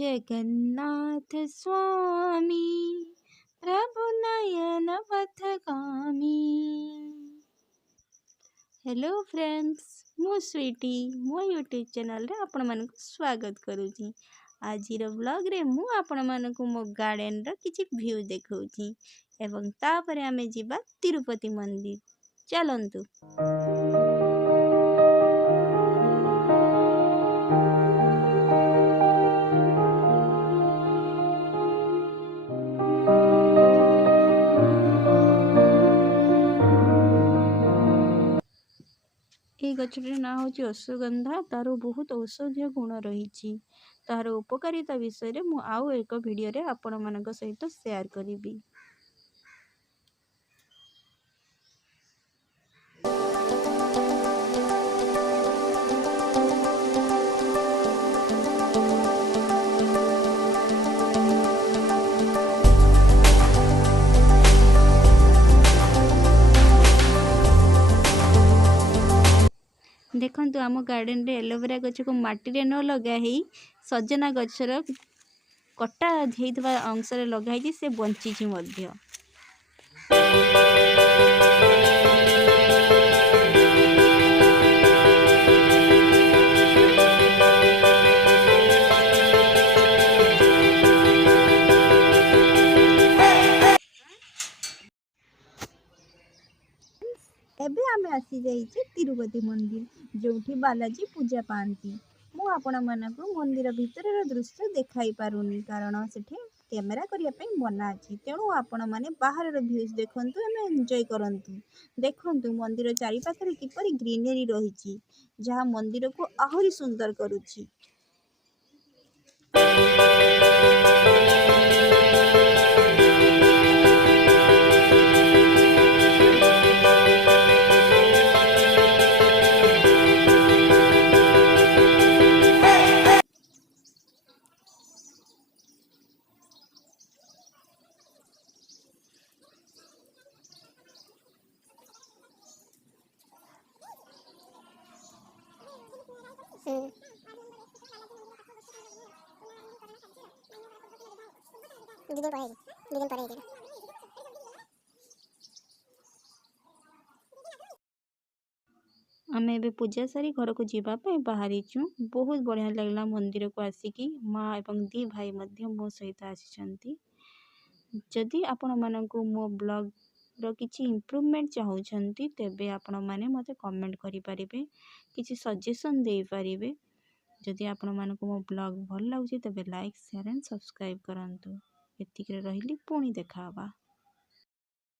जगन्नाथ स्वामी प्रभु नयन पथगामी। Hello friends, मु स्वीटी मो YouTube channel रे आपण मानक स्वागत करूची। आजिर व्लॉग रे मु आपण मानक मो गार्डन रो किछि व्यू देखौची एवं तापरे आमे जिबा तिरुपति मंदिर। चलंतु। এই গছটির না হচ্ছে অশ্বগন্ধা। তার বহুত ঔষধীয় গুণ রয়েছে। তার উপকারিতা বিষয়ে মু আউ এক ভিডিওরে আপনাମାନଙ୍କ সহিত সেয়ার করিবি। देखंतु आम गार्डन रे एलोवेरा गछ को माटी रे न लगा ही सजना गछर कटा हेइतबा अंश रे लगाई से बंची छि मध्य। एबे आमे आसी जाइए तिरुपति मंदिर जोठी बालाजी पूजा पाती। मु आपण मानक मंदिर भितर दृश्य देखाई पारुनी कारण सेठी कैमेरा करिया पे मना अछि। तेणु आपण माने बाहर व्यूज देखंतु एमे एंजॉय करंतु। देखंतु मंदिर चारि पाखरे किपरि ग्रीनरी रहिछि जहा मंदिर को आहुरी सुंदर करूछि। आमे एबे पूजा सारी घर को जीवा पे बाहरी छु। बहुत बढ़िया लगला मंदिर को आसिकी। माँ एवं दी भाई मध्य मो सहित आसिछंती। जदि आपण मानकु मो ब्लॉग रो किछि इम्प्रूवमेंट चाहउछंती तेबे आपण माने मते कमेंट करि परिबे, किछि सजेशन देई परिबे। जदि आपण मानकु मो ब्लॉग भल लागुछि तेबे लाइक शेयर एंड सब्सक्राइब करंतु। एतिकरे रहिली पुणी देखाबा।